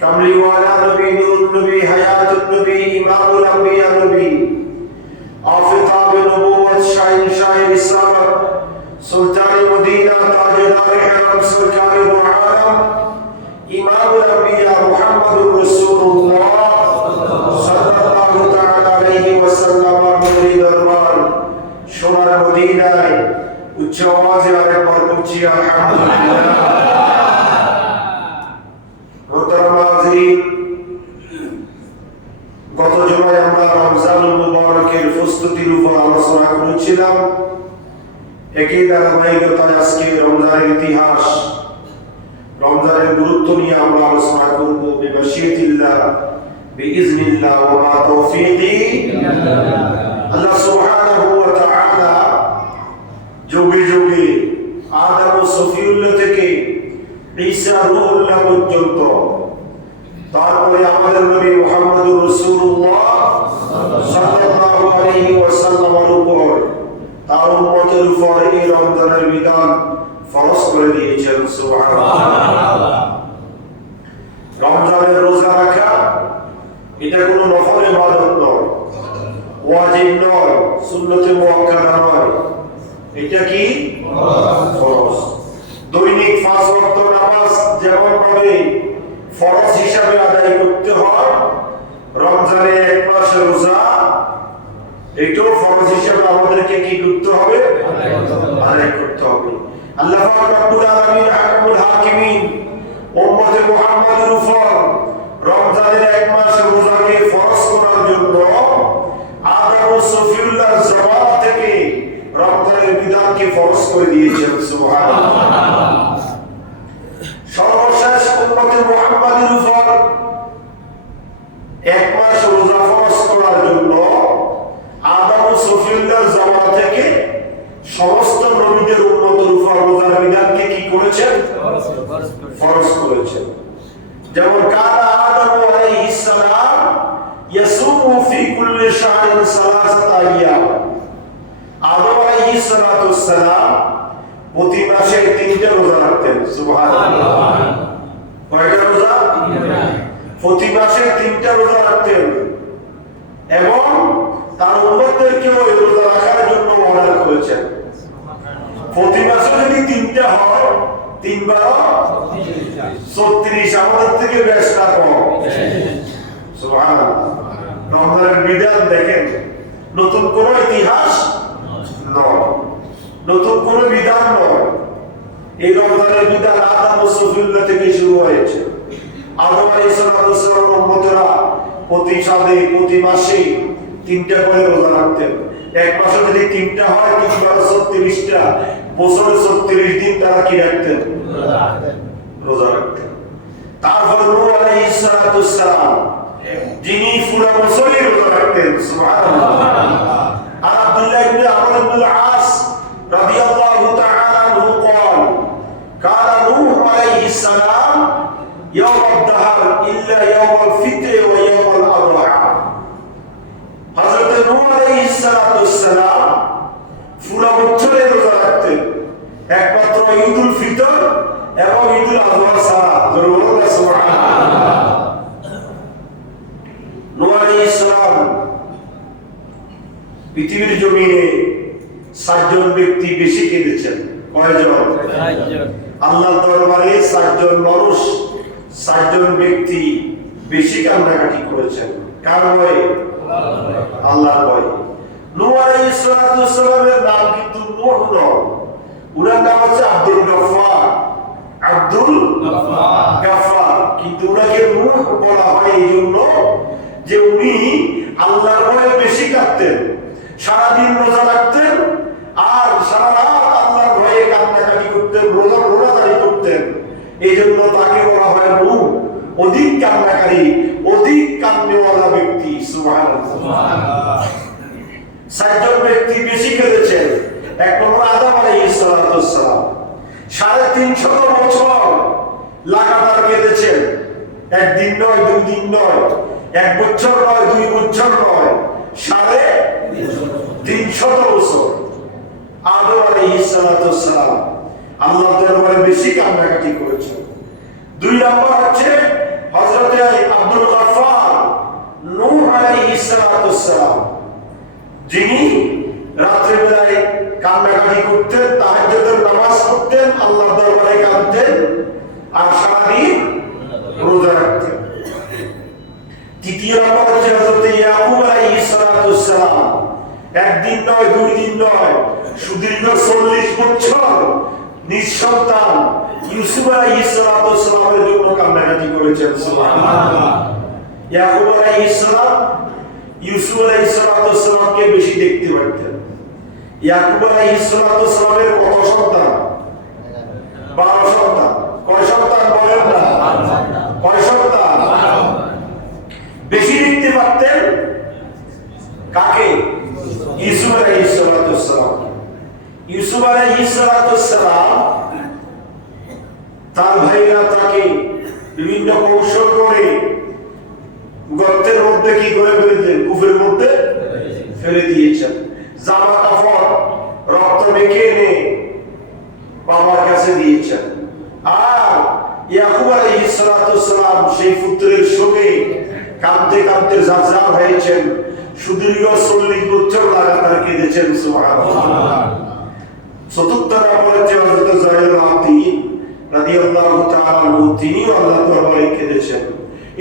কামলিওয়ালা নবী, নূর নবী, হায়াতুন নবী, ইমামুল আম্বিয়া নবী ওয়াসাল্লামের নূরি দরবার সোনার মদিনায় উচ্চ আওয়াজে আরেকবার বলছি আলহামদুলিল্লাহ। মোহতারাম হাজিরিন, গত জুমায় আমরা রমজানুল মুবারকের প্রস্তুতির উপর আলোচনা করেছিলাম। একই ধারাবাহিকতায় আজকে রমজানের ইতিহাস, রমজানের গুরুত্ব নিয়ে আমরা আলোচনা করব। বিমাশিয়াতিল্লাহ বিইজনিল্লাহ ওয়া মা তাওফীকি ইল্লা বিল্লাহ। আল্লাহ সুবহানাহু ওয়া তাআলা যুগে যুগে আদম ও সফিউল্লাহ থেকে ঈসা রূহুল্লাহ পর্যন্ত, তারপরে আমাদের নবী মুহাম্মদুর রাসূলুল্লাহ সাল্লাল্লাহু আলাইহি ওয়াসাল্লামের উপর, তার উম্মতের উপর এই রমজানের বিধান ফরজ করে দিয়েছেন। সুবহানাল্লাহ। রমজানের রোজা রাখা এটা কোনো নফল ইবাদত নয়, ওয়াজিব নয়, সুন্নতে মুআক্কাদা নয়, এটা কি ফরজ। দৈনিক 5 ওয়াক্ত নামাজ যেমন ভাবে ফরজ হিসাবে আদায় করতে হয়, রমজানে এক মাস রোজা এটাও ফরজ হিসাবে আমাদেরকে কি করতে হবে? আদায় করতে হবে। আল্লাহ পাক রব্বুল আলামিন হাকামুল হাকিমিন উম্মতে মুহাম্মাদের উপর রমজানের এক মাস রোজাকে ফরজ করার জন্য আদম ও সফিউল্লাহ জবান থেকে রমজানের বিধানকে ফরজ করে দিয়েছেন। সুবহানাল্লাহ। সর্বশেষ উম্মতে মুহাম্মাদের উপর এক মাস রোজা ফরজ করার জন্য আদম ও সফিউল্লাহ জবান থেকে সমস্ত নবীদের উম্মতের উপর রোজার বিধানকে কি করেছেন? ফরজ করেছেন। যেমন কানা আদম আলাইহিস সালাম ইয়াসুমু ফি কুল্লি শাহরিন সালাসাত আইয়াম। আদম আলাইহিস সালাতুস সালাম প্রতি মাসে 3টা রোজা রাখতেন। সুবহানাল্লাহ। কয়টা রোজা? প্রতি মাসে 3টা রোজা রাখতেন এবং তার উম্মতদেরকেও এই রোজা রাখার জন্য অর্ডার করেছেন। প্রতি মাসে যদি 3টা হয়, 3 বার 36, আমাদের থেকে বেশটা কম। সুবহানাল্লাহ। রমজানের বিধান দেখেন, নতুন কোন ইতিহাস নয়, নতুন কোন বিধান নয়। এই রমজানের বিধান আদম ও সফিউল্লাহ থেকে শুরু হয়েছে। আদম আলাইহিস সালামের উম্মতেরা প্রতি মাসে 3টা করে রোজা রাখতেন। এক মাসে যদি 3টা হয়, 3 বার 36টা, বছরে 36 দিন তারা কি রাখতেন? রোজা রাখতেন। তারপর নূহ আলাইহিস সালাম, যিনি পুরো বছরই রোজা রাখতেন। সুবহানাল্লাহ। আর আব্দুল্লাহ ইবনে আমর ইবনে আস রাদিয়াল্লাহু তাআলা আনহু قال قال نوح عليه السلام يوم الدهر الا يوم الفطر ويوم الاضحى। হযরত নূহ আলাইহিস সালাম পুরো বছরই রোজা রাখতেন, একমাত্র ঈদুল ফিতর এবং ঈদুল আযহা ছাড়া। সুবহানাল্লাহ। নূহ আলাইহিস সালাম পৃথিবীর জমিনে 7 জন ব্যক্তি বেশি কেঁদেছেন। কয়জন? 7 জন। আল্লাহর দরবারে 7 জন মানুষ, 7 জন ব্যক্তি বেশি কান্নাকাটি করেছেন। কার ভয়ে? আল্লাহর ভয়ে। নূহ আলাইহিস সালামের নাম কিন্তু নূহ নয়, ওনার নাম হচ্ছে আব্দুল গাফফার। আব্দুল গাফফার, কিন্তু ওনাকে নূহ বলা হয় এই জন্য যে উনি আল্লাহর ভয়ে বেশি কাঁদতেন, সারাদিন রোজা রাখতেন আর সারা রাত আল্লাহর ভয়ে কান্নাকাটি করতেন, রোজাদারি করতেন। এই জন্য তাকে বলা হয় নূহ, অধিক কান্নাকারী, অধিক কান্নেওয়ালা ব্যক্তি। সুবহানাল্লাহ। 7 জন ব্যক্তি বেশি কেঁদেছেন। এক নম্বর আদম আলাইহিস সালাম, 350 বছর লাগাতার কেঁদেছেন। একদিন নয়, 2 দিন নয়, 1 বছর নয়, 2 বছর নয়, 350 বছর আদম আলাইহিস সালাম আল্লাহর দরবারে বেশি কান্নাকাটি করেছেন। 2 নম্বর হচ্ছে হযরত আব্দুল গাফফার নূহ আলাইহিস সালাম, যিনি রাত্রে বেলায় কান্নাকাটি করতেন, তাহাজ্জুদের নামাজ পড়তেন, আল্লাহর দরবারে কাঁদতেন আর সারাদিন রোজা রাখতেন। তৃতীয় নম্বর হচ্ছে হযরত ইয়াকুব আলাইহিস সালাম, একদিন নয়, 2 দিন নয়, সুদীর্ঘ 40 বছর নিঃসন্তান ইউসুফ আলাইহিস সালামের জন্য কান্নাকাটি করেছেন। সুবহানাল্লাহ। ইয়াকুব আলাইহিস সালাম ইউসুফ আলাইহিস সালামকে বেশি দেখতে পারতেন। ইয়াকুব আলাইহিস সালামের কত সন্তান? 12 সন্তান। কয় সন্তান বলেন না? কয় সন্তান? বেশি দেখতে পারতেন কাকে? ইউসুফ আলাইহিস সালাম। ইউসুফ আলাইহিস সালাম তার ভাইরা তাকে বিভিন্ন কৌশল করে গর্তের মধ্যে কি করে ফেলেছেন? কূপের মধ্যে ফেলে দিয়েছেন। জামা কাপড় রক্ত মেখে এনে বাবার কাছে দিয়েছেন। আর ইয়াকুব আলাইহিস সালাম সেই পুত্রের শোকে কাঁদতে কাঁদতে জাজরা হয়েছেন। সুদীর্ঘ 40 বছর লাগাতার কেঁদেছেন। সুবহানাল্লাহ। চতুর্থ নম্বর হচ্ছে হযরত যায়েদুল আবদিন রাদিয়াল্লাহু তাআলা আনহু, তিনি আল্লাহর দরবারে কেঁদেছেন।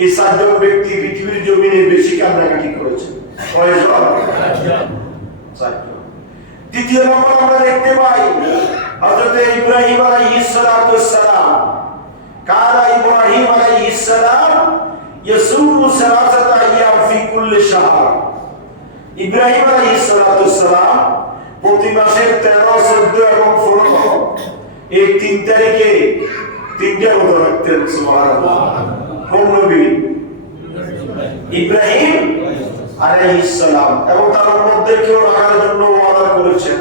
এই 4 জন ব্যক্তি পৃথিবীর জমিনে বেশি কান্নাকাটি করেছেন। কয়জন? 4 জন। দ্বিতীয় নম্বর আমরা দেখতে পাই হযরত ইব্রাহিম আলাইহিস সালাম। কানা ইব্রাহিম আলাইহিস সালাম ইয়াসুমু সালাসাতা আইয়াম ফি কুল্লি শাহর। ইব্রাহিম আলাইহিস সালাম প্রতি মাসের 13, 14 এবং 15 এই 3 তারিখে 3টা রোজা রাখতেন। সুবহানাল্লাহ। কোন নবী? ইব্রাহিম আলাইহিস সালাম। এবং তার মধ্যে কেউ রাখার জন্য ওয়াদা করেছেন।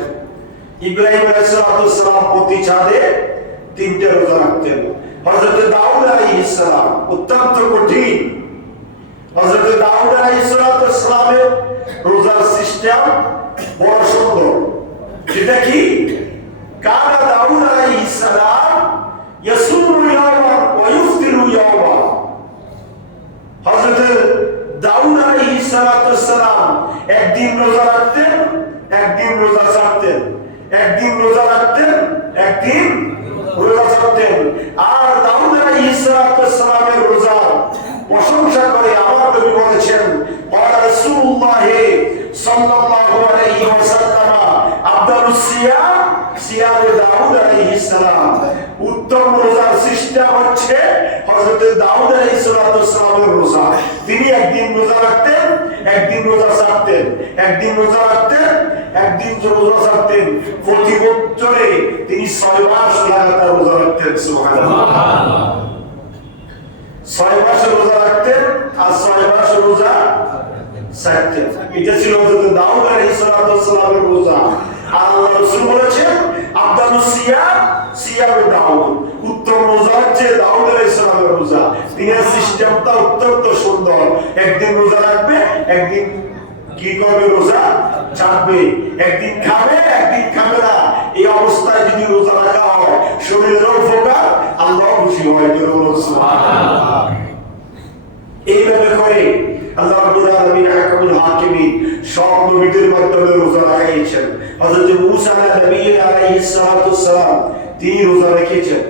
ইব্রাহিম আলাইহিস সালাম প্রতি চাঁদে 3টা রোজা রাখতেন। হযরত দাউদ আলাইহিস সালাম অত্যন্ত কঠিন। হযরত দাউদ আলাইহিস সালামের রোজার সিস্টেম বড় সুন্দর। সেটা কি? কানা দাউদ আলাইহিস সালাম ইয়াসুমু ইয়াওমান ওয়া ইফতিরু ইয়াওমান। হযরত দাউদ আলাইহিস সালাম একদিন রোজা রাখতেন, একদিন রোজা ছাড়তেন, একদিন রোজা রাখতেন, একদিন রোজা ছাড়তেন। আর দাউদ আলাইহিস সালামের রোজার প্রশংসা করে আমার নবী বলেছেন, ক্বালা রাসূলুল্লাহ সাল্লাল্লাহু আলাইহি ওয়াসাল্লাম আফদালুস সিয়াম সিয়াম দাউদ আলাইহিস সালাম। উত্তম রোজার সিস্টেম হচ্ছে হযরত দাউদ আলাইহিস সালামের রোজা। তিনি একদিন রোজা রাখতেন, একদিন রোজা ছাড়তেন, একদিন রোজা রাখতেন, একদিন রোজা ছাড়তেন। প্রতি বছরে তিনি 6 মাস লাগাতার রোজা রাখতেন। সুবহানাল্লাহ। 6 মাস রোজা রাখতেন আর 6 মাস রোজা ছাড়তেন। এটা ছিল হযরত দাউদ আলাইহিস সালামের রোজা। আর আল্লাহ রাসূল বলেছেন, আফদালুস সিয়াম সিয়াম দাউদ। উত্তম রোজা হচ্ছে দাউদ আলাইহিস সালামের রোজা। তিনের সিস্টেমটা অত্যন্ত সুন্দর। একদিন রোজা রাখবে, একদিন কি করবে? রোজা ছাড়বে। একদিন খাবে, একদিন খাবে না। এই অবস্থায় যদি রোজা রাখা হয় শরীরের উপকার, আল্লাহ খুশি হয়। সুবহানাল্লাহ। এইভাবে করে আল্লাহ রাব্বুল আলামিন হাকামুল হাকিমিন সব নবীদের মাধ্যমে রোজা রাখিয়েছেন। হযরত মূসা আলাইহিস সালাম তিনি রোজা রেখেছেন।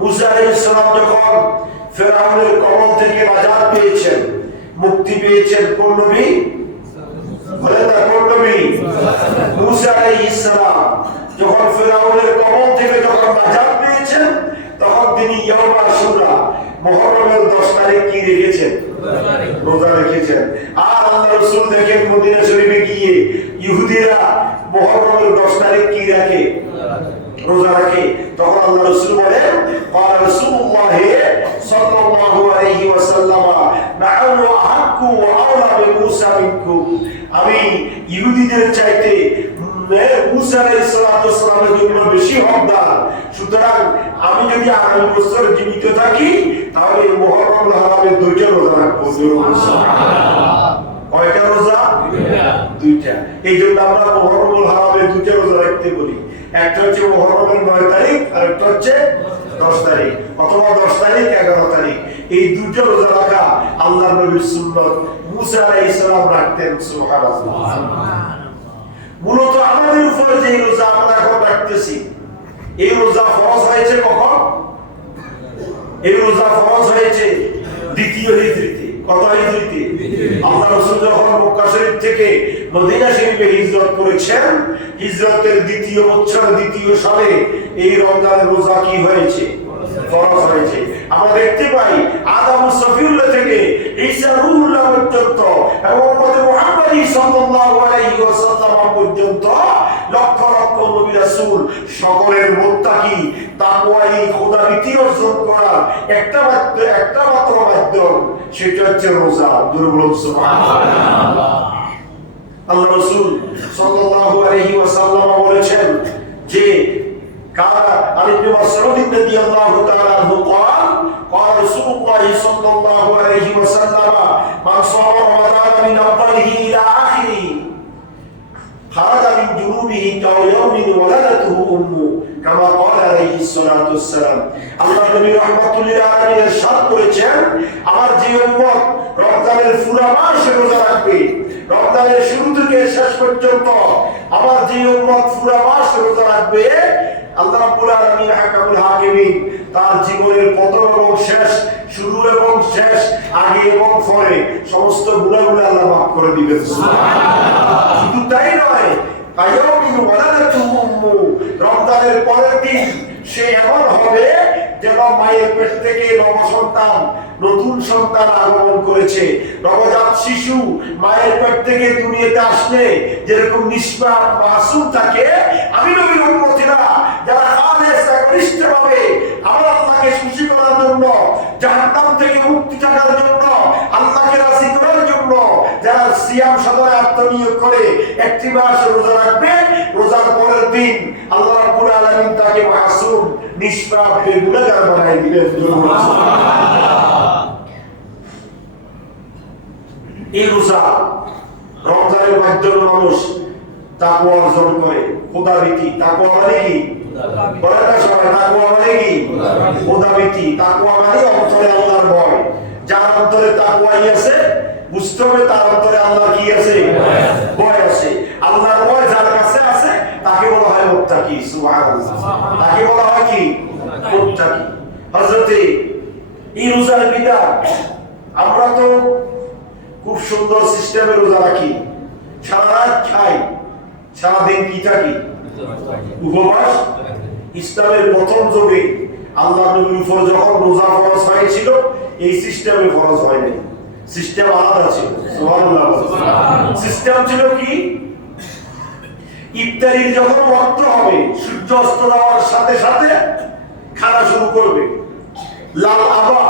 মূসা আলাইহিস সালাম যখন ফেরাউনের কবল থেকে নাজাত পেয়েছেন, মুক্তি পেয়েছেন, কোন নবী? বলেন না, কোন নবী? মূসা আলাইহিস সালাম যখন ফেরাউনের কবল থেকে যখন নাজাত পেয়েছেন, তখন তিনি ইয়াউম আশুরা মুহররমের 10 তারিখ কি রেখেছেন? রোজা রেখেছেন। আর আল্লাহ রাসূল দেখেন মদিনা শরীফে গিয়ে ইহুদিরা মুহররমের 10 তারিখ কি রাখে? রোজা রাখে। তখন আল্লাহ রাসূল বলেন, ক্বালা রাসূলুল্লাহ সাল্লাল্লাহু আলাইহি ওয়াসাল্লাম নাহনু আহাক্কু ওয়া আওলা বিমূসা মিনকুম। আমি ইহুদিদের চাইতে মূসা আলাইহিস সালামের জন্য বেশি হকদার। সুতরাং আমি যদি আগামী বছর জীবিত থাকি তাহলে মুহররমুল হারামের 2টা রোজা রাখবো। সুবহানাল্লাহ। কয়টা রোজা? 2টা। এই জন্য আমরা মুহররমুল হারামের 2টা রোজা রাখতে বলি। একটা হচ্ছে মুহররমের 9 তারিখ আর একটা হচ্ছে 10 তারিখ, অথবা 10 তারিখ 11 তারিখ। এই 2টা রোজা রাখা আল্লাহর নবীর সুন্নাত। মূসা আলাইহিস সালাম রাখতেন। সুবহানাল্লাহ। মূলত আমাদের উপরে যে রোজা আমরা এখন রাখতেছি, এই রোজা ফরজ হয়েছে কখন? এই রোজা ফরজ হয়েছে 2য় হিজরিতে। কত হিজরিতে? আল্লাহ রাসূল যখন মক্কা শরীফ থেকে মদিনা শরীফে হিজরত করেছেন, হিজরতের দ্বিতীয় বছর দ্বিতীয় সালে এই রমজানের রোজা কি হয়েছে? ফরজ হয়েছে। আমরা দেখতে পাই আদম সফিউল্লাহ থেকে ঈসা রূহুল্লাহ পর্যন্ত এবং উম্মত মুহাম্মাদী সাল্লাল্লাহু আলাইহি ওয়াসাল্লাম পর্যন্ত লক্ষ লক্ষ নবী রাসূল সকলের মুত্তাকি তাকওয়াই খোদাভীতি অর্জন করার একটা মাত্র মাধ্যম, সেটা হচ্ছে রোজা। দুর্বল সুবহানাল্লাহ। আল্লাহ রাসূল সাল্লাল্লাহু আলাইহি ওয়াসাল্লাম বলেছেন যে قال عن ابن مسعود رضي الله تعالى عنه قال رسول الله صلى الله عليه وسلم من صام رمضان من أوله إلى آخره خرج من جنوبه كيوم ولدته أمه كما قال عليه الصلاة والسلام আল্লাহ নবী রাহমাতুল লিল আলামিন ইরশাদ করেছেন, আমার যে উম্মত রমজানের পুরো মাস রোজা রাখবে, রমজানের শুরু থেকে শেষ পর্যন্ত আমার যে উম্মত পুরো মাস রোজা রাখবে, আল্লাহ রাব্বুল আলামিন হাকামুল হাকিমিন তার জীবনের প্রথম এবং শেষ, শুরু এবং শেষ, আগে এবং পরে সমস্ত গুনাহগুলো আল্লাহ মাফ করে দিবেন। সুবহানাল্লাহ। শুধু তাই নয়, কায়াউমিন ওয়ালাদাতু উম্মু, রমজানের পরের দিন সে এমন হবে যেন মায়ের পেট থেকে নবসন্তান, নতুন সন্তান আগমন করেছে। নবজাত শিশু মায়ের পেট থেকে দুনিয়াতে আসলে যেরকম নিষ্পাপ মাসুম থাকে, আমি নবীর উম্মতিরা যারা খালেস একনিষ্ঠভাবে আমার আল্লাহকে খুশি করার জন্য, জাহান্নাম থেকে মুক্তি থাকার জন্য, আল্লাহকে রাজি করার জন্য যারা সিয়াম সাধনায় আত্মনিয়োগ করে একটি মাস রোজা রাখবে, রোজার পরের দিন আল্লাহ রাব্বুল আলামিন তাকে মাসুম নিষ্পাপ বেগুনাহগার বানাই দিবেন। এই রোজা রমজানের মাধ্যমে মানুষ তাকওয়া অর্জন করে, খোদাভীতি। তাকওয়া মানে কি? বলেন না সবাই, তাকওয়া মানে কি? খোদাভীতি। তাকওয়া মানে অন্তরে আল্লাহর ভয়। যার অন্তরে তাকওয়াই আছে, বুঝতে হবে তার অন্তরে আল্লাহর কি আছে? ভয় আছে। আল্লাহর ভয় যার কাছে আছে তাকে বলা হয় মুত্তাকি। সুবহানাল্লাহ। তাকে বলা হয় কি? মুত্তাকি। হযরতে এই রোজার বিধান, আমরা তো খুব সুন্দর সিস্টেমে রোজা রাখি, সারা রাত খাই, সারাদিন কি থাকি? উপবাস। ইসলামের প্রথম যুগে আল্লাহ নবীর উপর যখন রোজা ফরজ হয়েছিল, এই সিস্টেমে ফরজ হয়নি, সিস্টেম আলাদা ছিল। সুবহানাল্লাহ। সিস্টেম ছিল কি? ইফতারির যখন ওয়াক্ত হবে, সূর্য অস্ত যাওয়ার সাথে সাথে খানা শুরু করবে। লাল আভা,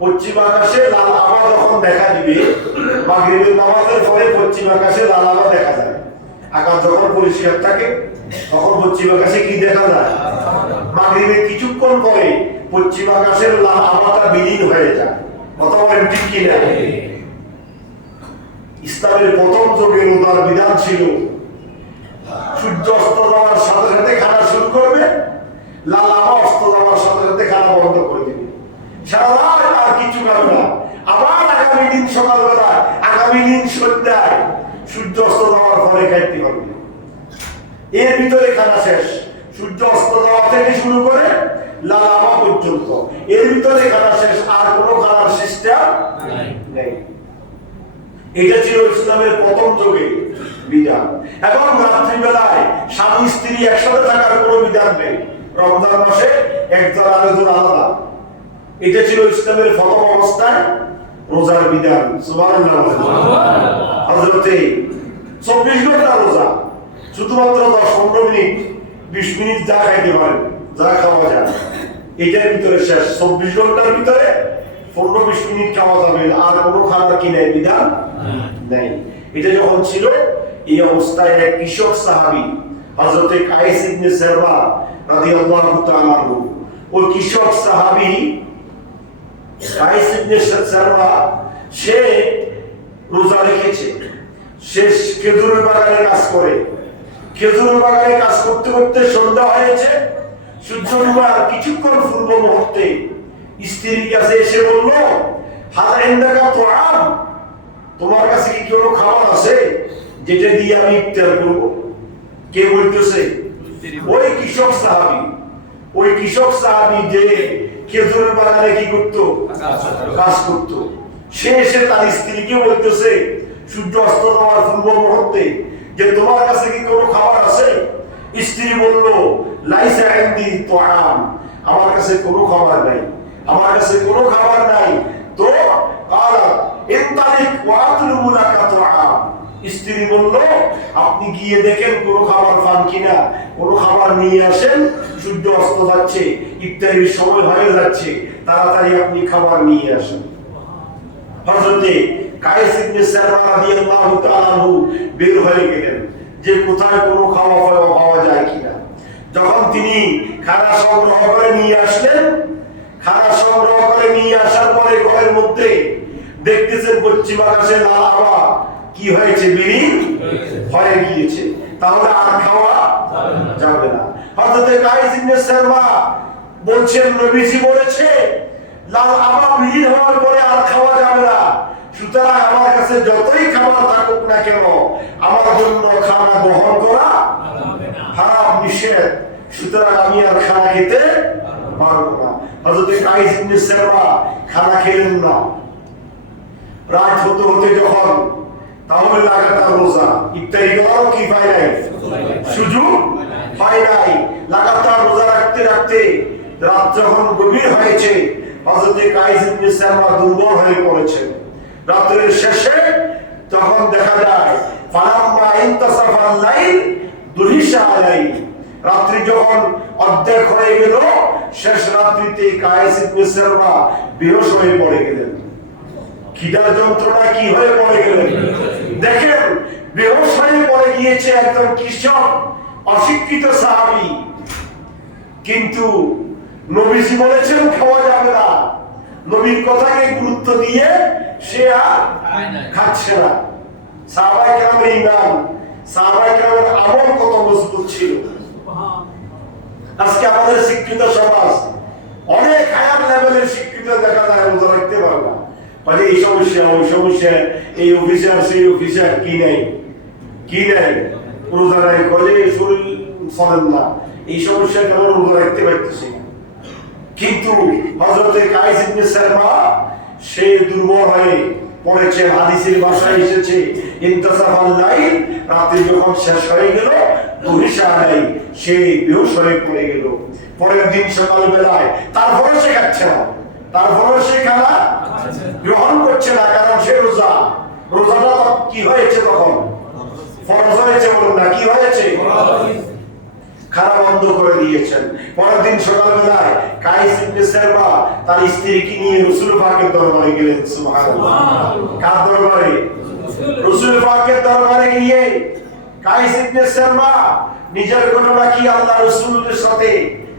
পশ্চিম আকাশে লাল আভা যখন দেখা দিবে, মাগরিবের নামাজের পরে পশ্চিম আকাশে লাল আভা দেখা যায়। আকাশ যখন পরিষ্কার থাকে তখন পশ্চিম আকাশে কি দেখা যায়? মাগরিবের কিছুক্ষণ পরে পশ্চিম আকাশের লাল আভাটা বিলীন হয়ে যায়। কথা বলেন ঠিক কি না? ইসলামের প্রথম যুগে রোজার বিধান ছিল সূর্য অস্ত যাওয়ার সাথে সাথে খানা শুরু করবে, লাল আভা অস্ত যাওয়ার সাথে সাথে খানা বন্ধ করে দিবে। সারা রাত আর কিছু খাবে না। আবার আগামী দিন সকালবেলা, আগামী দিন সন্ধ্যায় সূর্য অস্ত যাওয়ার পরে খাইতে পারবে। এর ভিতরে খানা শেষ। সূর্য অস্ত যাওয়া থেকে শুরু করে লাল আভা পর্যন্ত এর ভিতরে খানা শেষ, আর কোনো খানার সিস্টেম নেই। এটা ছিল ইসলামের প্রথম যুগে বিধান। এবং রাত্রিবেলায় স্বামী স্ত্রী একসাথে থাকার কোনো বিধান নেই। রমজান মাসে একজন আরেকজন আলাদা। এটা ছিল ইসলামের প্রথম অবস্থায় রোজার বিধান। সুবহানাল্লাহ। হযরতে 24 ঘন্টা রোজা, শুধুমাত্র 10-15 মিনিট 20 মিনিট যা খাইতে পারেন, যা খাওয়া যায়, এটার ভিতরে শেষ। 24 ঘন্টার ভিতরে 15-20 মিনিট খাওয়া যাবে, আর কোনো খাবার কি নেই, বিধান নেই। এটা যখন ছিল, এই অবস্থায় এক কৃষক সাহাবী হযরতে কায়েস ইবনে সারবা রাদিয়াল্লাহু তাআলা আনহু, ওই কৃষক সাহাবী কায়েস ইবনে সারবা, সে রোজা রেখেছে। সে খেজুরের বাগানে কাজ করে। খেজুরের বাগানে কাজ করতে করতে সন্ধ্যা হয়েছে। সূর্য ডুবার কিছুক্ষণ পূর্ব মুহূর্তে স্ত্রীর কাছে এসে বলল, হাল ইনদাকা তুআম, তোমার কাছে কি কোনো খাবার আছে যেটা দিয়ে আমি ইফতার করব? কে বলতেছে? ওই কৃষক সাহাবী। ওই কৃষক সাহাবী যে খেজুরের বাগানে কি করত? কাজ করত। সে এসে তার স্ত্রীকে বলতেছে সূর্য অস্ত যাওয়ার পূর্ব মুহূর্তে যে তোমার কাছে কি কোনো খাবার আছে? স্ত্রী বলল লাইসা ইনদি তুআম, আমার কাছে কোনো খাবার নাই, আমার কাছে কোনো খাবার নাই। তো ক্বালা ইনতালিক ওয়া আতলুবু লাকা তুআম, স্ত্রী বলল আপনি গিয়ে দেখেন কোনো খাবার পান কিনা, কোনো খাবার নিয়ে আসেন, সূর্য অস্ত যাচ্ছে, ইফতারের সময় হয়ে যাচ্ছে, তাড়াতাড়ি আপনি খাবার নিয়ে আসেন। হযরতে কায়েস ইবনে সারওয়া রাদিয়াল্লাহু তাআলা আনহু বের হয়ে গেলেন যে কোথায় কোনো খাওয়া পাওয়া যায় কিনা। যখন তিনি খানা সংগ্রহ করে নিয়ে আসলেন, খানা সংগ্রহ করে নিয়ে আসার পরে ঘরের মধ্যে দেখতেছেন পশ্চিম আকাশে লাল হাওয়া কি হয়েছে, বিলীন হয়ে গিয়েছে, তাহলে আর খাওয়া যাবে না। হযরতে কায়েস ইবনে সারওয়া বলছেন নবীজি বলেছে লাল হাওয়া বিলীন হওয়ার পরে আর খাওয়া যাবে না, সুতরাং আমার কাছে যতই খাবার থাকুক না কেন আমার জন্য খানা গ্রহণ করা হারাম, নিষেধ, সুতরাং আমি আর খানা খেতে পারবো না। হযরত কায়েস ইবনে সারওয়া খানা খেলেন না। রাত হতে হতে যখন তাহলে লাগাতার রোজা, ইফতারি করারও কি পায় নাই, সুযোগ পায় নাই, লাগাতার রোজা রাখতে রাখতে রাত যখন গভীর হয়েছে হযরত কায়েস ইবনে সারওয়া দুর্বল হয়ে পড়েছেন। রাতের শেষে তখন দেখা যায় ফালাম্মা ইনতাসাফাল লাইল দুহিশা আলাইহি, রাত্রি যখন অর্ধেক হয়ে গেল, শেষ রাত্রিতে কায়েস ইবনে সারওয়া বেহুশ হয়ে পড়ে গেলেন। খিদার যন্ত্রণা কি হয়ে পড়ে গেলেন দেখেন, বেহুশ হয়ে পড়ে গিয়েছে একজন কৃষক, অশিক্ষিত সাহাবী, কিন্তু নবীজি বলেছেন খাওয়া যাবে না, নবীর কথাকে গুরুত্ব দিয়ে সে আর খাচ্ছে না। সাহাবায়ে কেরামের ঈমান, সাহাবায়ে কেরামের আমল কত মজবুত ছিল। আজকে আমাদের শিক্ষিত সমাজ অনেক হায়ার লেভেলের শিক্ষিত দেখা যায়, রোজা রাখতে পারে না, মানে এই সমস্যা ওই সমস্যা, এই অফিসার সেই অফিসার, কি নাই কি নাই, রোজা নাই করে শরীর চলেন না, এই সমস্যা কেন রোজা রাখতে পারতেছি। কিন্তু হযরতে কায়েস ইবনে সারওয়া সে দুর্বল হয়ে পড়েছে। হাদিসের ভাষায় এসেছে ইনতাসাফাল লাইল, রাত্রি যখন শেষ হয়ে গেল দুহিশা আলাইহি, সে বেহুশ হয়ে পড়ে গেল। পরের দিন সকালবেলায় তারপরে সে খাচ্ছে না, তারপরে সে খানা গ্রহণ করছে না, কারণ সে রোজা, রোজাটা কি হয়েছে তখন ফরজ হয়েছে, বলুন না কি হয়েছে, খানা বন্ধ করে দিয়েছেন। পরের দিন সকালবেলায় কায়েস ইবনে সারওয়া তার স্ত্রীকে নিয়ে রাসূল পাকের দরবারে গেলেন। সুবহানাল্লাহ, কার দরবারে? রাসূল পাকের দরবারে গিয়ে কায়েস ইবনে সারওয়া নিজের ঘটনা কি আল্লাহ রাসূলের সাথে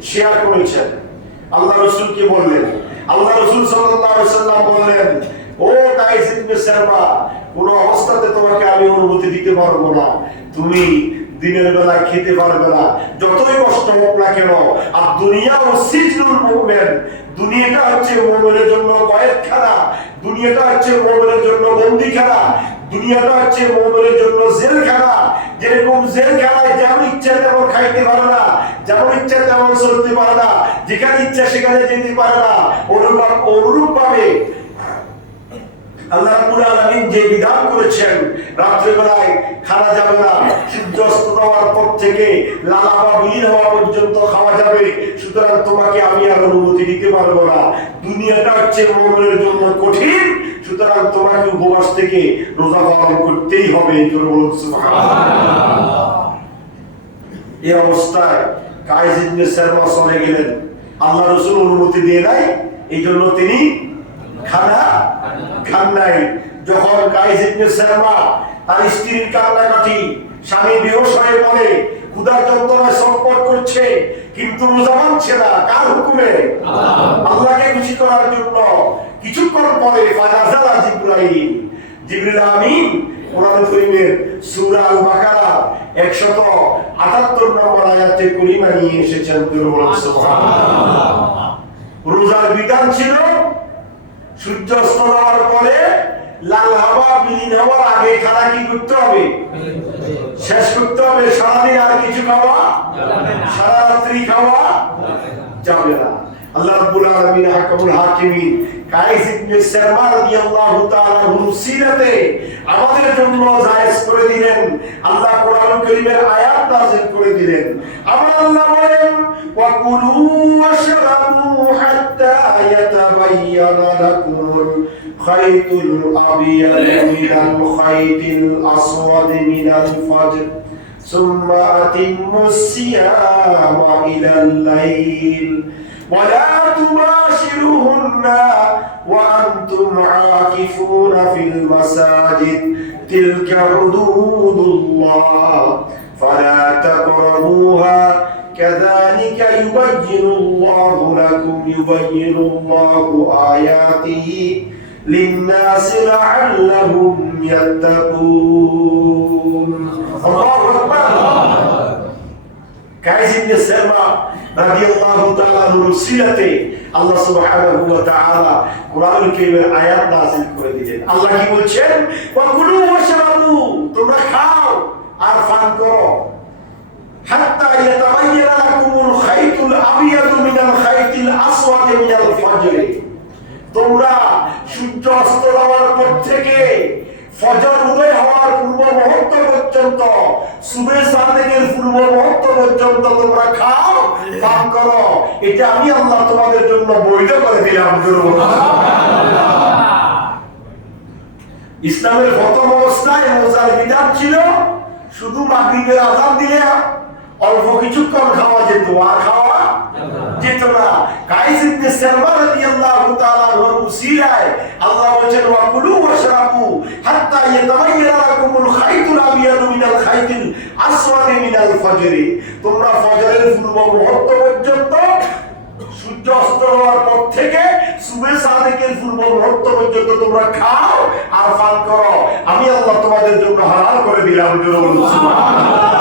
শেয়ার করেছেন। আল্লাহ রাসূলকে বললেন, আল্লাহ রাসূল সাল্লাল্লাহু আলাইহি ওয়াসাল্লাম বললেন, ও কায়েস ইবনে সারওয়া, কোন অবস্থাতে তোমাকে আমি অনুমতি দিতে পারবো না, তুমি দিনের বেলায় খেতে পারবে না, যতই কষ্ট হোক না কেন। আর দুনিয়া ও সিজনুল মুমিন, দুনিয়াটা হচ্ছে মুমিনের জন্য কয়েদখানা, দুনিয়াটা হচ্ছে মুমিনের জন্য বন্দিখানা, দুনিয়াটা হচ্ছে মুমিনের জন্য জেলখানা। যেরকম জেলখানায় যেমন ইচ্ছা তেমন খাইতে পারে না, যেমন ইচ্ছা তেমন চলতে পারে না, যেখানে ইচ্ছা সেখানে যেতে পারে না, অনুরূপ ভাবে আল্লাহ রাব্বুল আলামিন যে বিধান করেছেন রাত্রে বেলায় খাওয়া যাবে না, সূর্য অস্ত যাওয়ার পর থেকে লাল হাওয়া বিলীন হওয়া পর্যন্ত খাওয়া যাবে, সুতরাং তোমাকে আমি আর অনুমতি দিতে পারবো না। দুনিয়াটা হচ্ছে মুমিনের জন্য কঠিন, সুতরাং তোমাকে উপবাস থেকে রোজা পালন করতেই হবে। সুবহানাল্লাহ। এই অবস্থায় কায়েস ইবনে সারওয়া চলে গেলেন, আল্লাহ রাসূল অনুমতি দিয়ে নাই, এই জন্য তিনি খানা খান নাই। যখন কায়েস ইবনে সারওয়া তার স্ত্রীর কান্নাকাটি, স্বামী বেহুশ হয়ে পড়ে, ক্ষুধার যন্ত্রণায় ছটফট করছে, কিন্তু রোজা ভাঙছে না, কার হুকুমে? আল্লাহকে খুশি করার জন্য। কিছুক্ষণ পরে ফানাজালা জিবরাইল, জিবরিল আমিন কোরআন কারীমের সূরা আল বাকারা 178 নম্বর আয়াতে কারিমা নিয়ে এসেছেন। সুবহানাল্লাহ। রোজার বিধান ছিল সূর্য অস্ত যাওয়ার পরে লাল হাওয়া বিলীন হওয়ার আগে খানা কি করতে হবে? শেষ করতে হবে। সারাদিন আর কিছু খাওয়া যাবে না, সারা রাত্রি খাওয়া যাবে না। আল্লাহ রাব্বুল আলামিন হাকামুল হাকিমিন কায়েস ইবনে সারমা রাদিয়াল্লাহু তাআলা মুসিলাতে আমাদের জন্য জায়েজ করে দিলেন। আল্লাহ কোরআন কারীমের আয়াত নাযিল করে দিলেন। আমার আল্লাহ বলেন ওয়া কুলু ওয়াশরাবু হাত্তা ইয়াতাবায়্যানা লাকুমুল খায়তুল আবিয়াদু মিনাল খায়তিল আসওয়াদি মিনাল ফাজর সুম্মা আতিম্মুস সিয়ামা ইলাল লাইল ولا تباشروهن وأنتم عاكفون في المساجد تلك حدود الله فلا تقربوها كذلك يبين الله آياته للناس لعلهم يتقون. الله أكبر. কায়েস ইবনে সারমা রাদিয়াল্লাহু তাআলা রুসিলাতে আল্লাহ সুবহানাহু ওয়া তাআলা কোরআনুল কারীমের আয়াত নাযিল করে দিলেন। আল্লাহ কি বলছেন? ওয়া কুলু ওয়াশরাবু, তোমরা খাও আর পান করো, হাত্তা ইয়াতাবায়্যানা লাকুমুল খায়তুল আবিয়াদু মিনাল খায়তিল আসওয়াদি মিনাল ফাজর, তোমরা সূর্য অস্ত যাওয়ার পর থেকে ফজর উদয় হওয়ার পূর্ব মুহূর্ত পর্যন্ত, সুবহে সাদেকের পূর্ব মুহূর্ত পর্যন্ত তোমরা খাও পান করো, এটা আমি আল্লাহ তোমাদের জন্য বৈধ করে দিলাম। ইসলামের প্রথম অবস্থায় রোজার বিধান ছিল শুধু মাগরিবের আযান দিলে অল্প কিছুক্ষণ খাওয়া যেত, আর খাওয়া যেত না। কায়েস ইবনে সারমা রাদিয়াল্লাহু তাআলা উসিলায় আল্লাহ বলেন ওয়া কুলু ওয়াশরাবু হাত্তা ইয়াতাবায়্যানা লাকুমুল খায়তুল আবিয়াদু মিনাল খায়তিল আসওয়াদি মিনাল ফাজর, তোমরা ফজরের পূর্ব মুহূর্ত পর্যন্ত, সূর্য অস্ত হওয়ার পর থেকে সুবহে সাদেকের পূর্ব মুহূর্ত পর্যন্ত তোমরা খাও আর পান করো, আমি আল্লাহ তোমাদের জন্য হালাল করে দিলাম। সুবহানাল্লাহ।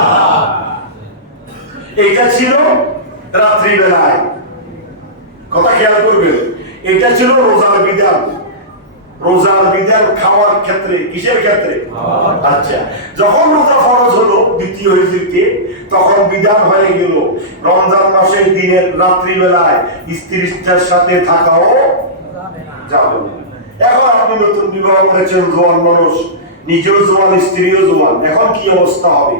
এটা ছিল রাত্রি বেলায়, কথা খেয়াল করবেন, এটা ছিল রোজার বিধান। রোজার বিধান খাওয়ার ক্ষেত্রে, কিসের ক্ষেত্রে? আচ্ছা, যখন রোজা ফরজ হলো দ্বিতীয় হিজরিতে, তখন বিধান হয়ে গেল রমজান মাসের দিনের রাত্রি বেলায় স্ত্রীর সাথে থাকাও যাবে না। এখন আপনি নতুন বিবাহ করেছেন, জোয়ান মানুষ, নিজেও জোয়ান, স্ত্রীও জোয়ান, এখন কি অবস্থা হবে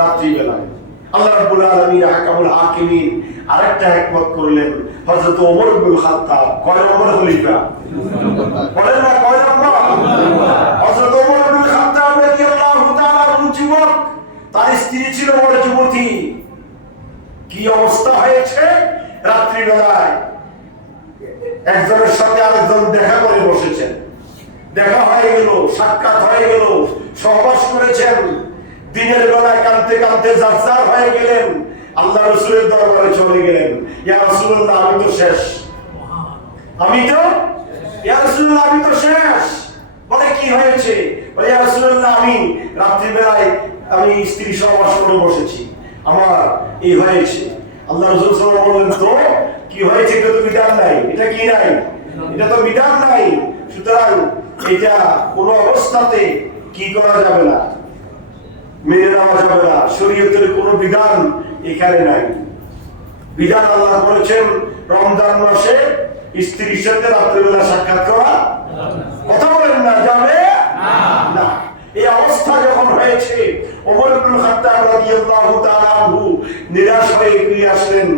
রাত্রি বেলায়? আল্লাহ রাব্বুল আলামিন হাকামুল হাকিমিন আরেকটা হিকমত করলেন। হযরত ওমর ইবনে খাত্তাব, কয় নম্বর খলিফা? বলেন না কয় নম্বর? হযরত ওমর ইবনে খাত্তাব রাদিয়াল্লাহু তাআলা যুবক, তার স্ত্রী ছিল বড় যুবতী। কি অবস্থা হয়েছে? রাত্রি বেলায় একজনের সাথে আরেকজন দেখা করে বসেছেন, দেখা হয়ে গেল, সাক্ষাৎ হয়ে গেল, সহবাস করেছেন। দিনের বেলায় কাঁদতে কাঁদতে জারজার হয়ে গেলেন, আল্লাহ রাসূলের দরবারে চলে গেলেন। ইয়া রাসূলুল্লাহ, আমি তো শেষ, ইয়া রাসূলুল্লাহ আমি তো শেষ। বলে কি হয়েছে? বলে ইয়া রাসূলুল্লাহ, আমি রাত্রি বেলায় আমি স্ত্রী সহবাস করে বসেছি, আমার এই হয়েছে। আল্লাহ রাসূল সাল্লাল্লাহু আলাইহি ওয়াসাল্লাম বললেন, তো কি হয়েছে? এটা তো বিধান নাই, এটা কি নাই? এটা তো বিধান নাই, সুতরাং এটা কোনো অবস্থাতে কি করা যাবে না, মেনে নেওয়া যাবে না। শরীয়তের কোনো বিধান এখানে নাই। বিধান আল্লাহ বলেছেন রমজান মাসে স্ত্রীর সাথে রাত্রিবেলা সাক্ষাৎ করা, কথা বলেন না, যাবে না। এই অবস্থা যখন হয়েছে, ওমর ইবনে খাত্তাব রাদিয়াল্লাহু তাআলা আনহু নিরাশ হয়ে ফিরে আসলেন।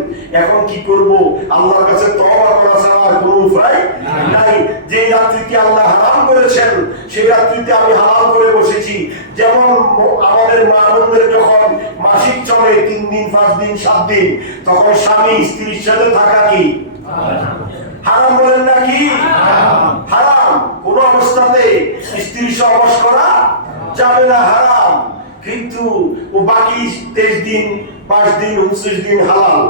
এখন কি করব? আল্লাহর কাছে তওবা করা ছাড়া আর কোনো উপায় নাই। যে রাত্রিতে আল্লাহ হারাম করেছেন, সেই রাত্রিতে আমি হালাল করে বসেছি। যেমন আমাদের মা বোনদের যখন মাসিক চলে 3 দিন, 5 দিন, 7 দিন, তখন স্বামী স্ত্রীর সাথে থাকা কি হারাম? বলেন নাকি হারাম? কোন অবস্থাতে স্ত্রী সহবাস করা যাবে না, হারাম। কিন্তু ও বাকি 23 দিন, 5 দিন, 29 দিন হালাল।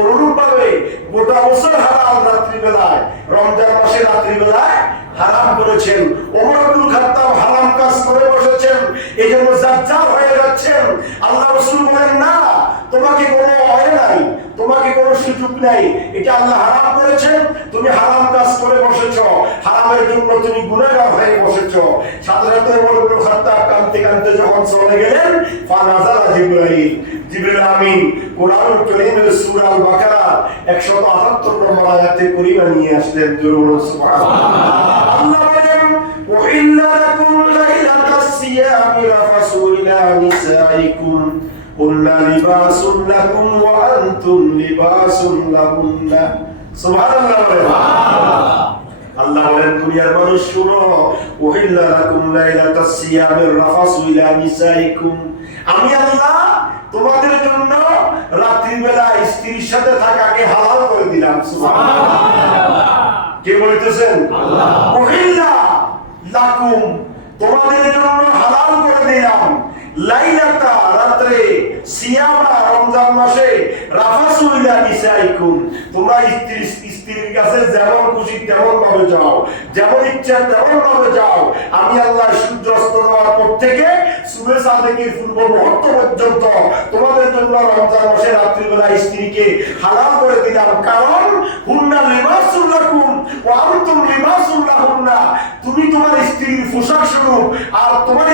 অনুরূপ ভাবে গোটা বছর হালাল রাত্রি বেলায়, রমজান মাসে রাত্রি বেলায় হারাম করেছেন। ওমর ইবনে খাত্তাব হারাম কাজ করে বসেছেন, এজন্য জাজ্জাল হয়ে যাচ্ছেন। আল্লাহ রাসূল বলেন, না, তোমাকে কোনো হয় নাই, তোমাকে কোনো সুযোগ নাই, এটা আল্লাহ হারাম করেছেন, তুমি হারাম কাজ করে বসেছো, হারামের জন্য তুমি গুনাহগার হয়ে বসেছো। সাথে সাথে ওমর ইবনে খাত্তাব কাঁদতে সেখান থেকে যখন চলে গেলেন ফানাজালা জিবরাইল, জিবরাইল আমিন কোরআনুল কারীমের সূরা আল বাকারা 178 নম্বর আয়াতে করিমা নিয়ে আসলেন। জোরে সুবহানাল্লাহ। আল্লাহ বলেন উহিল্লা লাকুম লাইলাতাস সিয়ামি রাফাসু ইলা নিসাইকুম কুল্লা লিবাসুন লাকুম ওয়া আনতুম লিবাসুন লাহুন্না। সুবহানাল্লাহ। আল্লাহ বলেন দুনিয়ার মানুষ শুনো, উহিল্লা লাকুম লাইলাতাস সিয়ামির রাফাসু ইলা নিসাইকুম, আমি আল্লাহ তোমাদের জন্য রাত্রির বেলা স্ত্রীর সাথে থাকাকে হালাল করে দিলাম। সুবহানাল্লাহ। কে বলতেছেন? আল্লাহ। উহিল্লা লাকুম, তোমাদের জন্য হালাল করে দিলাম, লাইলাতা রাত্রে, সিয়ামা রমজান মাসে, রাফাসু ইলা নিসাইকুম, তোমরা স্ত্রীর কাছে যেমন খুশি তেমন ভাবে যাও, যেমন ইচ্ছা তেমন ভাবে যাও। আমি আল্লাহ সূর্য অস্ত যাওয়ার পর থেকে সুবে সাদেকের পূর্ব মুহূর্ত পর্যন্ত তোমাদের জন্য রমজান মাসে রাত্রিবেলা স্ত্রীকে হালাল করে দিলাম। কারণ হুন্না লিবাসুল লাকুম ওয়া আনতুম লিবাসুল লাহুন্না, তুমি তোমার স্ত্রীর পোশাক স্বরূপ আর তোমার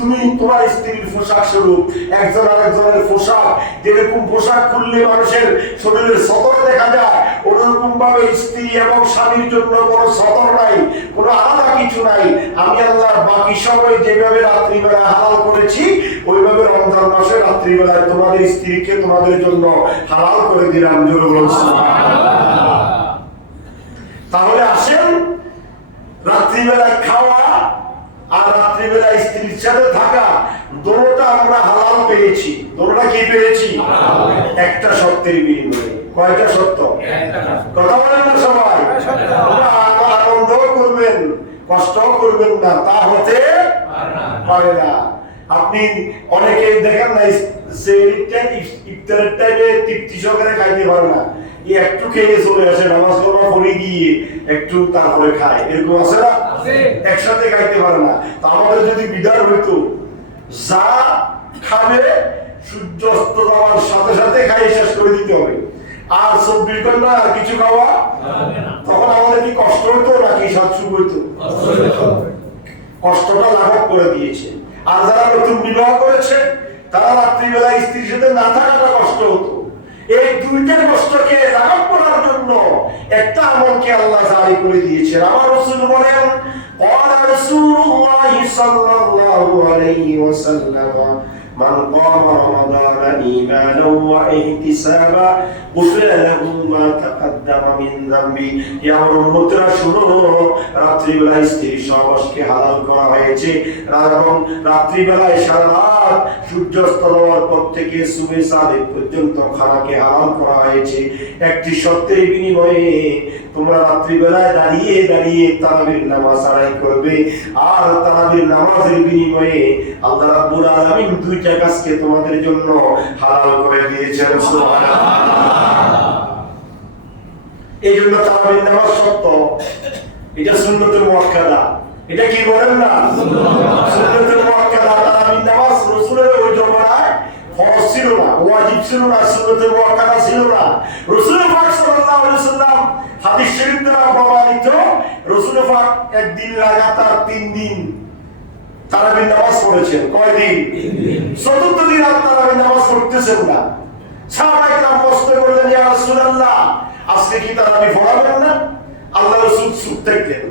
তুমি তোমার স্ত্রীর পোশাক স্বরূপ। একজন আরেকজনের পোশাক, যেরকম পোশাক খুললে মানুষের শরীরের সতর দেখা যায়, ওরকম ভাবে স্ত্রী এবং স্বামীর জন্য কোনো সতর নাই, কোনো আলাদা কিছু নাই। আমি আল্লাহ বাকি সময় যেভাবে রাত্রিবেলা হালাল করেছি, ওইভাবে রমজান মাসে রাত্রিবেলায় তোমাদের স্ত্রীকে তোমাদের জন্য হালাল করে দিলাম। জোরে বলুন সুবহানাল্লাহ। তাহলে আসেন, রাত্রিবেলায় খাওয়া আর রাত্রিবেলায় স্ত্রীর সাথে থাকা দুটোটা আমরা হালাল পেয়েছি। দুটোটা কি পেয়েছি? একটা সত্যের বিনিময়ে। কয়টা সত্য? কথা বলেন না সবাই? আনন্দ করবেন, কষ্ট করবেন না, তা হতে পারে না। আপনি অনেকে দেখেন না, ইফতারের টাইমে তৃপ্তি সহকারে খাইতে পারে না, একটু খেয়ে চলে আসে, নামাজ পড়া পড়ে গিয়ে একটু তারপরে খায়, এরকম আছে না? একসাথে খাইতে পারে না। তা আমাদের যদি বিধান হইতো যা খাবে সূর্য অস্ত যাওয়ার সাথে সাথে খাই শেষ করে দিতে হবে, আর 24 ঘন্টা আর কিছু খাওয়া, তখন আমাদের কি কষ্ট হইতো নাকি সাতসুখ হইতো? কষ্টটা লাঘব করে দিয়েছে। আর যারা নতুন বিবাহ করেছে তারা রাত্রিবেলা স্ত্রীর সাথে না থাকাটা কষ্ট হতো। এই দুইটা কষ্টকে লাঘব করার জন্য একটা আমলকে আল্লাহ জারি করে দিয়েছে। আমার রাসূল বলেন, ক্বালা রাসূলুল্লাহ সাল্লাল্লাহু আলাইহি ওয়াসাল্লাম, মান ক্বামা রমাদান ঈমানান ওয়া ইহতিসাবা গুফিরা লাহু মা তাকাদ্দামা মিন যামবি। ইয়া উম্মতরা শুনো, রাত্রিবেলা স্ত্রীর সহবাসকে হালাল করা হয়েছে এবং রাত্রিবেলায় সারা রাত সূর্যাস্ত হওয়ার পর থেকে সুবে সাদেক পর্যন্ত খানাকে হালাল করা হয়েছে। একটি শর্তের বিনিময়ে তোমরা রাত্রিবেলায় দাঁড়িয়ে দাঁড়িয়ে তারাবির নামাজ আদায় করবে, আর তারাবির নামাজের বিনিময়ে আল্লাহ রাব্বুল আলামিন দুইটা কাজকে তোমাদের জন্য হালাল করে দিয়েছেন। সুবহানাল্লাহ। এই জন্য তারাবির নামাজ সত্য, এটা সুন্নতে মুআক্কাদা। এটা কি বলেন না? সুন্নতে মুআক্কাদা। তারাবির নামাজ রাসূলের ওই জমানায় ফরজ ছিল না, ওয়াজিব ছিল না, সুন্নতে মুআক্কাদা ছিল না। রাসূল পাক সাল্লাল্লাহু আলাইহি ওয়াসাল্লাম হাদিস শরীফ দ্বারা প্রমাণিত, রাসূল পাক একদিন লাগাতার 3 দিন তারাবির নামাজ পড়েছেন। কয় দিন? 3 দিন। চতুর্থ দিন আর তারাবির নামাজ পড়তেছেন না। সাহাবায়ে কেরাম প্রশ্ন করলেন, ইয়া রাসূলুল্লাহ, আজকে কি তারাবি পড়াবেন না? আল্লাহ রাসূল চুপ থাকলেন।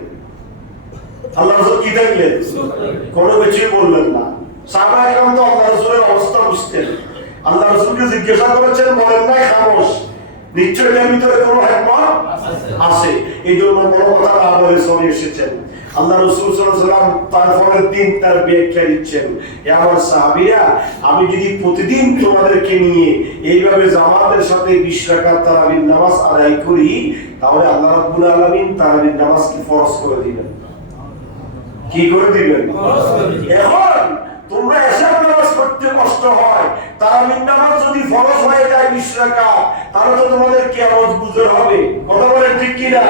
আল্লাহ রাসূল কি দেখলেন? কোনো কিছু বললেন না। সাহাবায়ে কেরাম তো আল্লাহ রাসূলের অবস্থা বুঝতেন। আল্লাহ রাসূলকে জিজ্ঞাসা করেছেন, বলেন নাই খামোশ, নিশ্চয়ই এর ভিতরে কোনো হিকমত আছে। এই জন্য বড় কথা না বলে চলে এসেছেন। আল্লাহ রাসূল সাল্লাল্লাহু আলাইহি ওয়াসাল্লাম তারপরের দিন তার ব্যাখ্যা দিচ্ছেন, হে আমার সাহাবীরা, আমি যদি প্রতিদিন তোমাদেরকে নিয়ে এইভাবে জামাতের সাথে 20 রাকাত তারাবির নামাজ আদায় করি, তাহলে আল্লাহ রাব্বুল আলামিন তারাবির নামাজকে ফরজ করে দিবেন। কি করে দিবেন? ফরজ করে দিবেন। এখন তোমরা এশার নামাজ পড়তে কষ্ট হয়, তারাবির নামাজ যদি ফরজ হয়ে যায় 20 রাকাত, তাহলে তো তোমাদের কিয়ামত বুঝে হবে। কথা বলেন ঠিক কি না?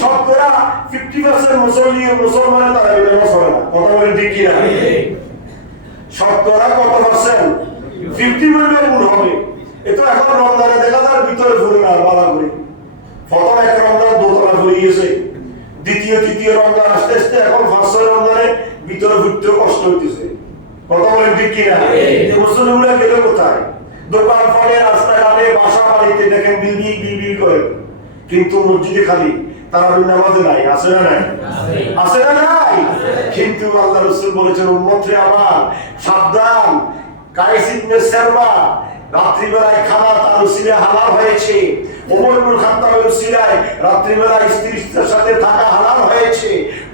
শতকরা 50% মুসলমানের তারাবির নামাজ পড়ে না। কথা বলেন ঠিক কি না? শতকরা কত পার্সেন্ট? 50% ভুল হবে। এটা এখন রমজানে দেখা যায় ভিতরে ভুলে না, বাধা করে। প্রথম এক রমজান দোতলা ভরে গেছে, দ্বিতীয় তৃতীয় রমজান আস্তে আস্তে এখন ফার্স্ট রমজানে ভিতরে ঘুরতেও কষ্ট হইতেছে। কথা বলেন ঠিক কিনা? মুসলিমরা গেল কোথায়? দোকান ফলে, রাস্তাঘাটে, বাসা বাড়িতে দেখেন বিলবিল বিলবিল করে, কিন্তু মসজিদে খালি তারাবির নামাজে নাই। আছে না নাই? আছে না নাই? কিন্তু আল্লাহ রাসূল বলেছেন, উম্মতরে আমার সাবধান, কায়েস ইবনে সারমা রাত্রিবেলায় খানা তার উসিলায় হালাল হয়েছে, ওমর ইবনে খাত্তাবের উসিলায় রাত্রিবেলায় স্ত্রীর সাথে থাকা হালাল হয়েছে।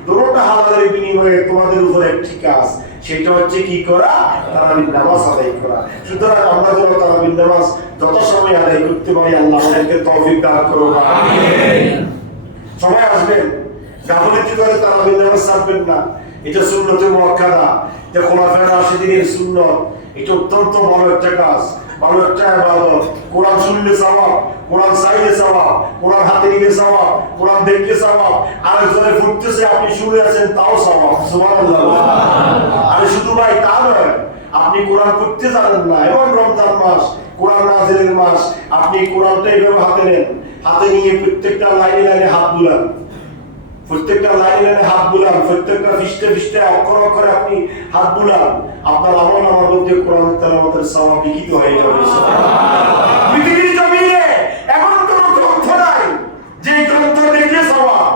দুটোটা হালালের বিনিময়ে তোমাদের উপর একটি কাজ, সেটা হচ্ছে কি করা? তারাবির নামাজ আদায় করা। সুতরাং আমরা যেন তারাবির নামাজ যত সময় আদায় করতে পারি, আল্লাহ আমাদেরকে তৌফিক দান করুন। আমিন। সবাই আসবেন, গাফিলতি করে তারাবির নামাজ ছাড়বেন না। এটা সুন্নতে মুআক্কাদা, এটা খোলাফায়ে রাশিদিনের সুন্নত। এটা অত্যন্ত বড় একটা কাজ, ভালো একটা ইবাদত। কোরআন শুনলে সওয়াব, কোরআন চাইলে সওয়াব, কোরআন হাতে নিলে সওয়াব, কোরআন দেখলে সওয়াব, আরেকজনে ফুটতেছে আপনি শুনে আছেন তাও সওয়াব। সুবহানাল্লাহ। আর শুধু ভাই তা নয়, আপনি কোরআন পড়তে জানেন না, এবং রমজান মাস কোরআন নাজিলের মাস, আপনি কোরআনটা এইভাবে হাতে নেন, হাতে নিয়ে প্রত্যেকটা লাইনে লাইনে হাত বুলান, প্রত্যেকটা লাইনে লাইনে হাত বুলান, প্রত্যেকটা পৃষ্ঠে পৃষ্ঠে অক্ষর অক্ষরে আপনি হাত বুলান, আপনার আমলনামার মধ্যে কোরআন তেলাওয়াতের সওয়াব লিখিত হয়ে যাবে। পৃথিবীর জমিনে এমন কোনো গ্রন্থ নাই যে গ্রন্থ দেখলে সওয়াব,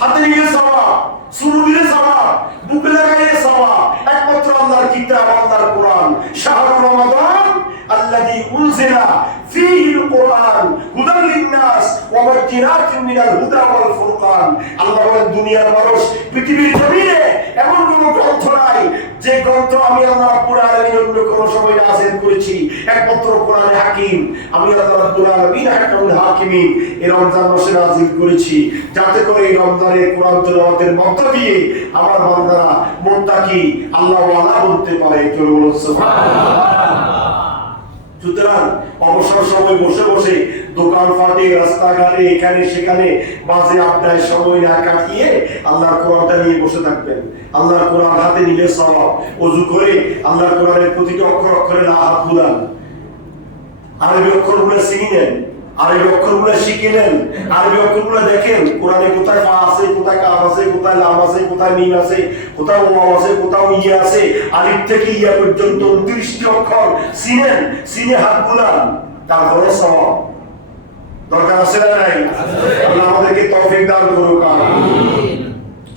হাতে নিলে সওয়াব, শুরু দিলে সওয়াব, বুকে লাগাইলে সওয়াব, একমাত্র আল্লাহর কিতাব, আল্লাহর কোরআন। শাহরুর রমাদান আল্লাযী উনজিলা ফীহিল কুরআন হুদাল লিন-নাস ওয়া বায়িনাতিন মিনাল হুদা ওয়াল ফুরকান। আল্লাহ বলেন, দুনিয়ার মানুষ, পৃথিবীর জমিনে এমন কোনো গ্রন্থ নাই যে গ্রন্থ আমি আল্লাহ রাব্বুল আলামিন অন্য কোনো সময় নাযিল করেছি। একমাত্র কোরআনে হাকিম আমি আল্লাহ রাব্বুল আলামিন হাকিমুল হাকিমিন এই রমজান মাসে নাযিল করেছি, যাতে করে এই রমজানে কোরআন তেলাওয়াতের মধ্য দিয়ে আমার বান্দারা মুত্তাকি আল্লাহ ওয়ালা বলতে পারে। চলো বলুন সুবহানাল্লাহ। সুতরাং অবসর সময় বসে বসে দোকান ফাটে, রাস্তাঘাটে, এখানে সেখানে বাজে আড্ডায় সময় না কাটিয়ে আল্লাহর কোরআনটা নিয়ে বসে থাকবেন। আল্লাহর কোরআন হাতে নিলে সওয়াব। ওযু করে আল্লাহর কোরআনের প্রতিটা অক্ষর অক্ষরে হাত বুলান, আরবি অক্ষরগুলো চিনে নেন, আরবি অক্ষরগুলো শিখে নেন, আরবি অক্ষরগুলো দেখেন কোরআনে কোথায় ফা আছে, কোথায় কাফ আছে, কোথায় লাম আছে, কোথায় মিম আছে, কোথায় ওয়াও আছে, কোথায় ইয়া আছে, আলিফ থেকে ইয়া পর্যন্ত 29টি অক্ষর চিনেন, চিনে হাত বুলান, তারপরে সওয়াব। দরকার আছে না নাই? আল্লাহ আমাদেরকে তৌফিক দান করুক। আমিন।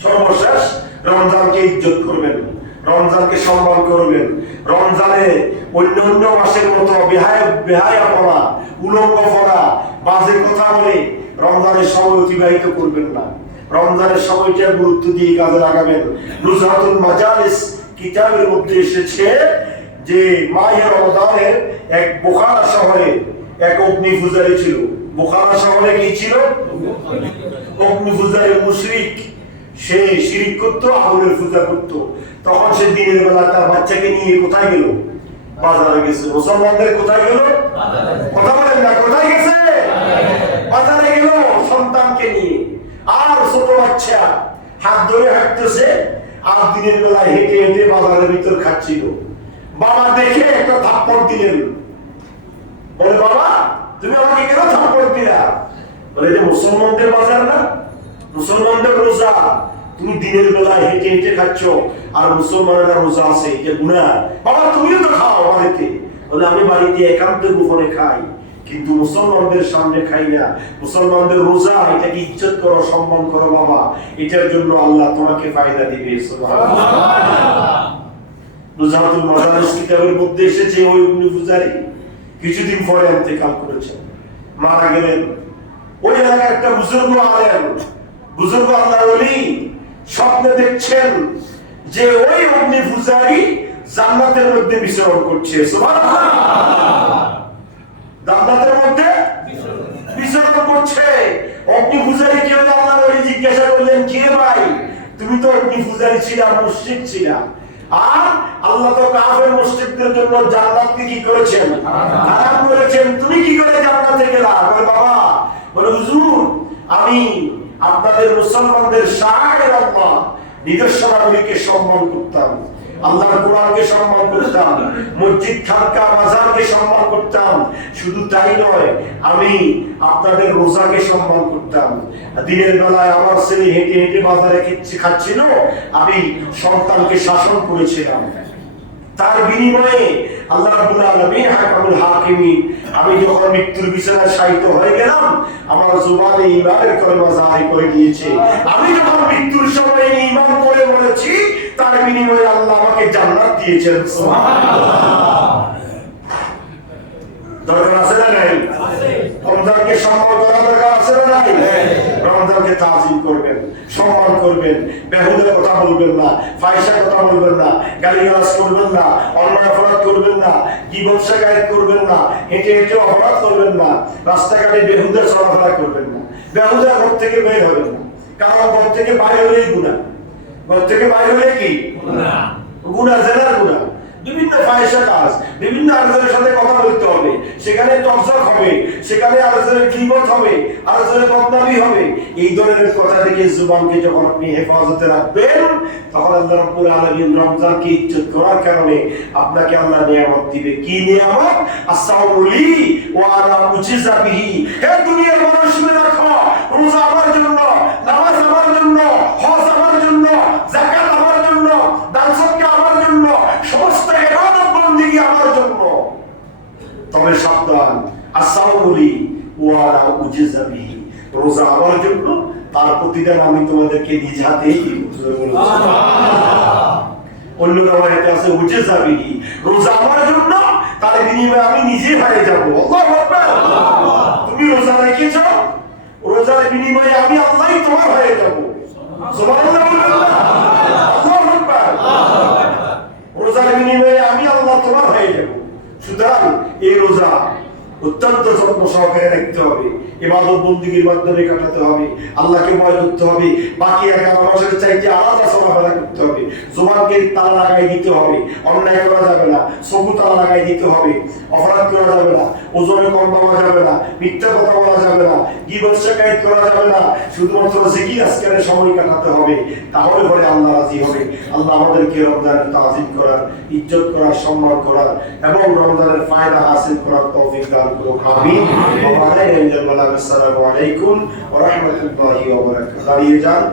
সর্বশেষ রমজানকে ইজ্জত করবেন, রমজানকে সম্মান করবেন। রমজানে অন্যান্য মাসের মতো বেহায়াপনা, উলঙ্গপনা, বাজে কথা বলে রমজানের সময় অতিবাহিত করবেন না। রমজানের সময়টা গুরুত্ব দিয়ে কাজে লাগাবেন। নুজহাতুল মাজালিস কিতাবের মধ্যে এসেছে যে মাহে রমজানের এক বুখারা শহরে এক অগ্নি পূজারী ছিল। বুখারা শহরে কি ছিল? অগ্নি পূজারী মুশরিক। সে শিরিক করতো, আগুনের পূজা করতো। তখন সে দিনের বেলা তার বাচ্চাকে নিয়ে কোথায় গেল? বাজারে গেছে। মুসলমানদের কোথায় গেল? কথা বলেন না, কোথায় গেছে? বাজারে গেল সন্তানকে নিয়ে। আর ছোট বাচ্চা হাত ধরে হাঁটতেছে, আর দিনের বেলা হেঁটে হেঁটে বাজারের ভিতর খাচ্ছিল। বাবা দেখে একটা থাপ্পড় দিলেন, বলে, বাবা তুমি আমাকে কেন থাপ্পড় দিলা? বলে, যে মুসলমানদের বাজার না, মুসলমানদের রোজা, তুমি দিনের বেলায় হেঁটে হেঁটে খাচ্ছ, আর মুসলমানেরা রোজা আছে, এটা গুনাহ। বাবা তুমিও তো খাও বাড়িতে। বলে, আমি বাড়িতে একান্ত গোপনে খাই, কিন্তু মুসলমানদের সামনে খাই না। মুসলমানদের রোজা, এটাকে ইজ্জত করো, সম্মান করো বাবা, এটার জন্য আল্লাহ তোমাকে ফায়দা দিবে। সুবহানাল্লাহ। নুজহাতুল মাজালিস কিতাবের মধ্যে এসেছে ওই ইবনে ফুজারি কিছুদিন পরে ইন্তেকাল করেছেন, মারা গেলেন। ওই এলাকার একটা বুজুর্গ আলেম, বুজুর্গ আল্লাহর ওলি স্বপ্নে দেখছেন যে ওই অগ্নি পূজারী জান্নাতের মধ্যে বিচরণ করছে। সুবহানাল্লাহ। জান্নাতের মধ্যে বিচরণ করছে। অগ্নি পূজারী কে? আল্লাহর ওলি জিজ্ঞাসা করলেন, কে ভাই? তুমি তো অগ্নি পূজারী ছিলা, মুশরিক ছিলা, আর আল্লাহ তো কাফের মুশরিকদের জন্য জান্নাতকে কি করেছেন? হারাম করেছেন। তুমি কি করে জান্নাতে গেলা? বলে, বাবা, বলে, হুজুর আমি আপনাদের মুসলমানদের শায়ের আল্লাহ নিদর্শনাবলীকে সম্মান করতাম, আল্লাহর কোরআনকে সম্মান করতাম, মসজিদ খানকা মাজারকে সম্মান করতাম। শুধু তাই নয়, আমি আপনাদের রোজাকে সম্মান করতাম। দিনের বেলায় আমার ছেলে হেঁটে হেঁটে বাজারে খাচ্ছিল, আমি সন্তানকে শাসন করেছিলাম। তার বিনিময়ে আল্লাহ রাব্বুল আলামিন হাকামুল হাকিমিন, আমি যখন মৃত্যুর বিছানায় শায়িত হয়ে গেলাম, আমার জবানে ঈমানের কলমা জারি করে দিয়েছে। আমি যখন মৃত্যুর সময় ঈমান করে মরেছি, তার বিনিময়ে আল্লাহ আমাকে জান্নাত দিয়েছেন। সুবহানাল্লাহ। দরকার আছে না নাই? রমজানকে সম্মান করা দরকার আছে না নাই? রমজানকে তাজিম করবেন, সম্মান করবেন, বেহুদা কথা বলবেন না, ফাহিশা কথা বলবেন না, গালিগালাজ করবেন না, অন্যায় অপরাধ করবেন না, গীবত শিকায়ত করবেন না, হেঁটে হেঁটে অপরাধ করবেন না, রাস্তাঘাটে বেহুদা চলাফেরা করবেন না, বেহুদা ঘর থেকে বের হবেন না। কারণ ঘর থেকে বাইরে হলেই গুনাহ, ঘর থেকে বাইরে হলে কি গুনাহ? গুনাহ, জেনার গুনাহ। বিভিন্ন ফাহিশা কাজ, বিভিন্ন আরেকজনের সাথে কথা বলতে হবে, সেখানে তফসিল হবে, সেখানে আরেকজনের গীবত হবে, আরেকজনের বদনামি হবে। এই ধরনের কথা থেকে জুবানকে যখন আপনি হেফাজতে রাখবেন, তখন আল্লাহ রাব্বুল আলামিন রমজানকে ইজ্জত করার কারণে আপনাকে আল্লাহ নিয়ামত দিবে। কি নিয়ামত? আস-সাওমুলি ওয়া আনা উজিজা বিহি। হে দুনিয়ার মানুষ, শুনে রাখো, রোজা আমার জন্য, নামাজ আমার জন্য, হজ আমার জন্য, যাকাত আমার জন্য, দান সদকা আমার জন্য, সমস্ত ইবাদত বন্দেগী আমার জন্য। তবে সাবধান, আস-সাওমুলি ওয়া আনা উজিজা বিহি, রোজা আমার জন্য, তার প্রতিদান আমি তোমাদেরকে নিজ হাতেই দিব। অন্য রাওয়ায়াতে আছে উজিজা বিহি, রোজা আমার জন্য, তার বিনিময়ে আমি নিজে হারিয়ে যাব। আল্লাহু আকবার। তুমি রোজা রেখেছো, রোজার বিনিময়ে আমি আল্লাহই তোমার হয়ে যাব। সুবহানাল্লাহ বলবেন না? আল্লাহু আকবার। রোজার বিনিময়ে আমি আল্লাহ তোমার হয়ে যাব। সুতরাং এই রোজা অত্যন্ত যত্ন সহকারে রাখতে হবে, ইবাদত বন্দেগীর মাধ্যমে কাটাতে হবে, আল্লাহকে ভয় করতে হবে, বাকি একা মানুষের চাইতে আলাদা চলাফেরা করতে হবে, জবানকে তালা লাগাই দিতে হবে, অন্যায় করা যাবে না, চকু তালা লাগাই দিতে হবে, অপরাধ করা যাবে না, ওজনে কম দেওয়া যাবে না, মিথ্যা কথা বলা যাবে না, গীবত শিকায়ত করা যাবে না, শুধুমাত্র জিকির আজকারের সময় কাটাতে হবে। তাহলে পরে আল্লাহ রাজি হবে। আল্লাহ আমাদেরকে রমজানের তাজিম করার, ইজ্জত করার, সম্মান করার এবং রমজানের ফায়দা হাসিল করার তৌফিক দান করুন। আমিন। আসসালামু আলাইকুম ওয়া রাহমাতুল্লাহি ওয়া বারাকাতুহু। দাঁড়িয়ে যান।